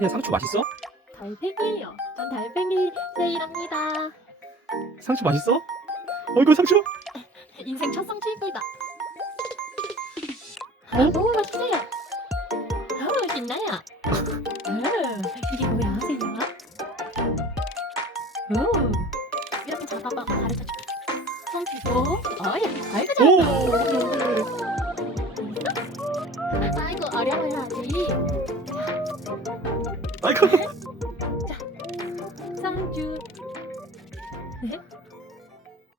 태야 상추 맛있어? 달팽이요. 전 달팽이 세일합니다. 상추 맛있어? 이거 상추? 인생 첫 성취입니다. 너무 맛있어요. 신나요. 이게 뭐야, 세이야? 이렇게 잡아봐, 가르쳐줄게. 손 펴고, 예, 아이고 잘했다. 아이고, 어려워야지. 아이고